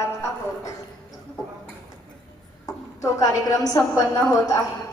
आहोत. तो कार्यक्रम संपन्न होत आहे.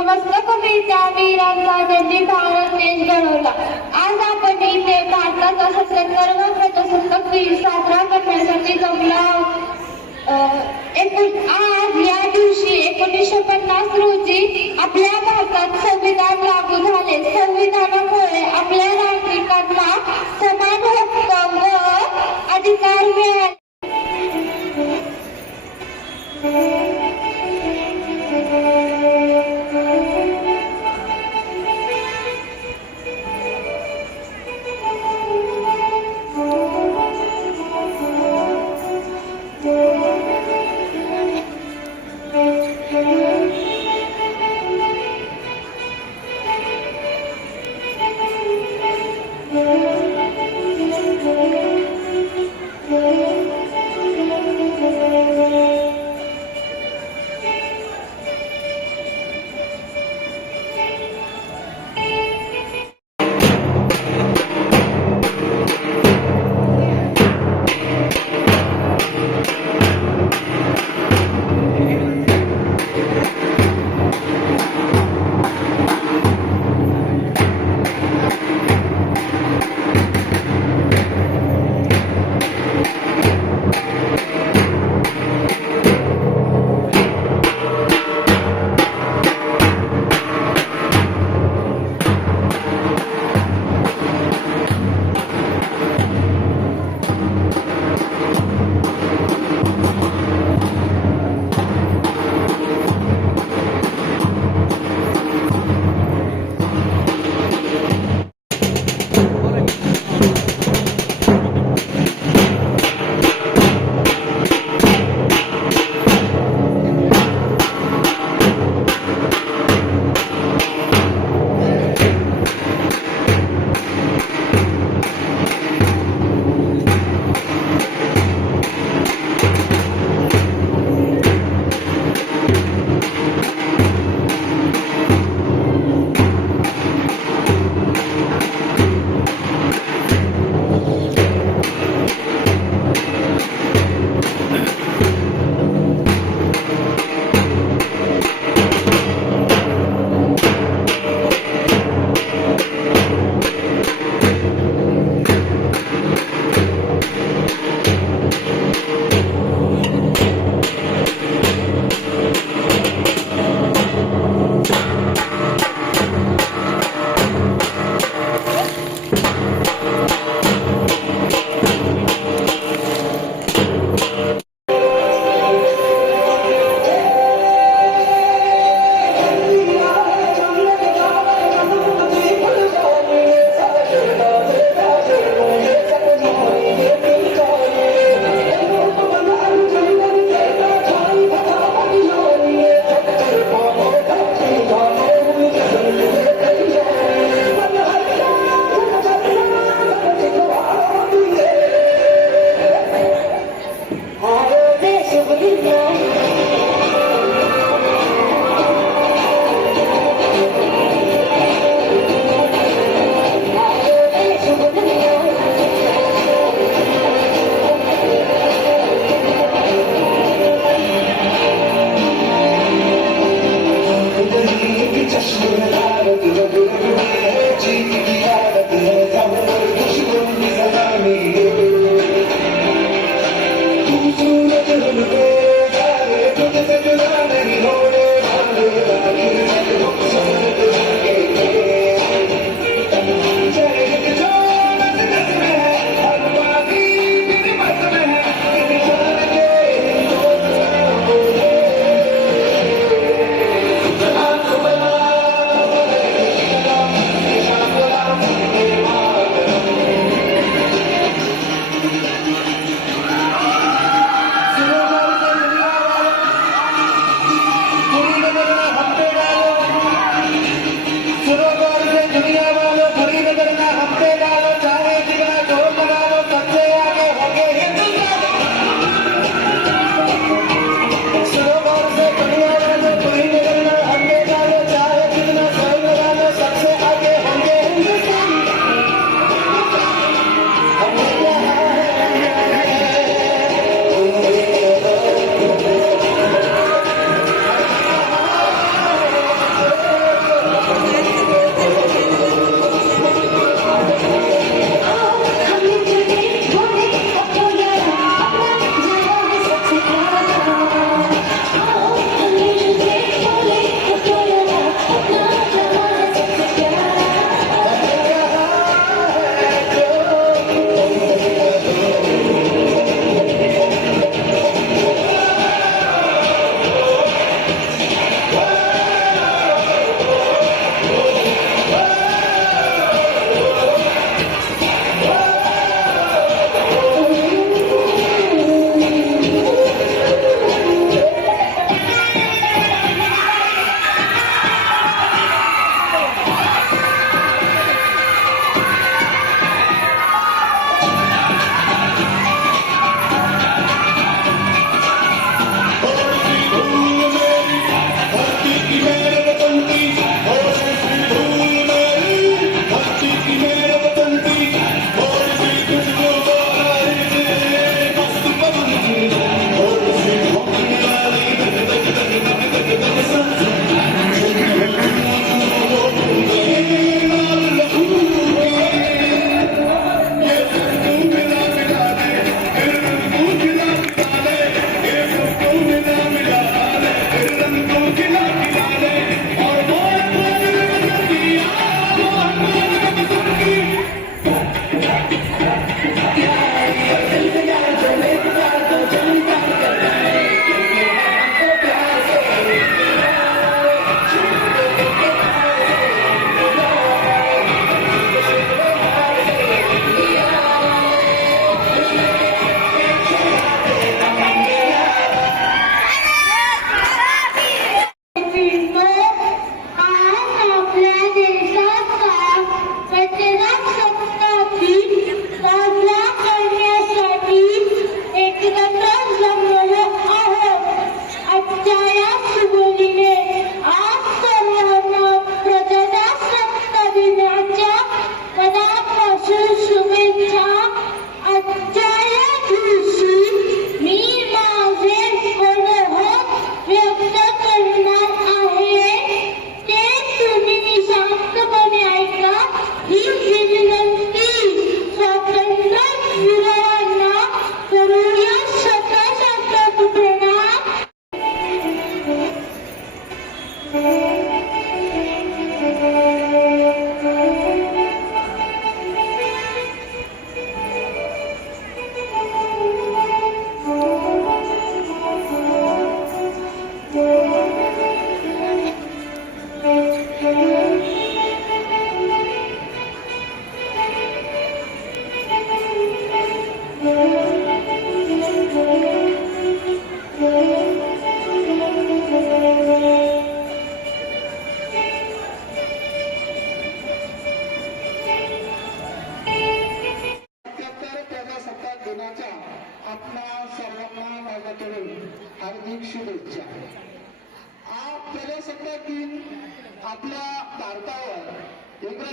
सर्वस्त्र त्या वीरांचा ज्यांनी भारत देश घडवला आज आपण इथे भारताचा सत्याहत्तरवा प्रजासत्ताक दिन साजरा करण्यासाठी जमला आहोत आज या दिवशी एकोणीसशे पन्नास रोजी आपल्या भारतात संविधान लागू झाले संविधानामुळे आपल्या Thank you.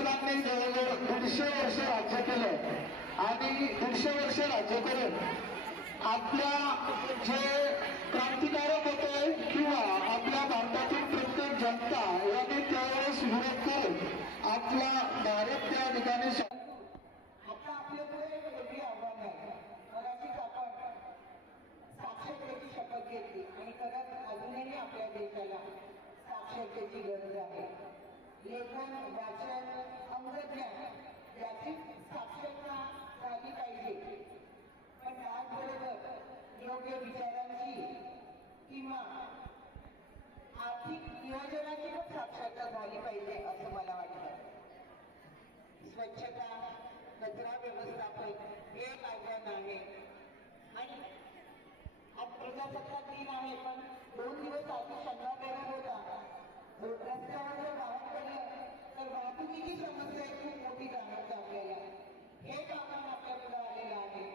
भारतावर जवळजवळ दीडशे वर्ष राज्य केलं आणि दीडशे वर्ष राज्य करून आपल्या जे क्रांतिकारक होते किंवा आपल्या भारतातील प्रत्येक जनता यांनी त्यावेळेस विरोध करून आपला भारत त्या ठिकाणी स- आता आपल्याकडे एक वेगळी आव्हान आहे. मराठीत आपण साक्षरतेची शपथ घेतली आणि कदाचित भाषेची गरज आहे. लेखन, वाचन, अंगज्ञान याची साक्षरता झाली पाहिजे. पण त्याचबरोबर योग्य विचारांची किंवा आर्थिक नियोजनाची पण साक्षरता झाली पाहिजे असं मला वाटतं. स्वच्छता, कचरा व्यवस्थापन हे आव्हान आहे. आणि आज प्रजासत्ताक दिन आहे, पण दोन दिवस आधी शंभर होता. रस्त्यावर गर्भातुकीची समस्या ही खूप मोठी जाणवत आपल्याला हे काम आपण उदाहरणे आहे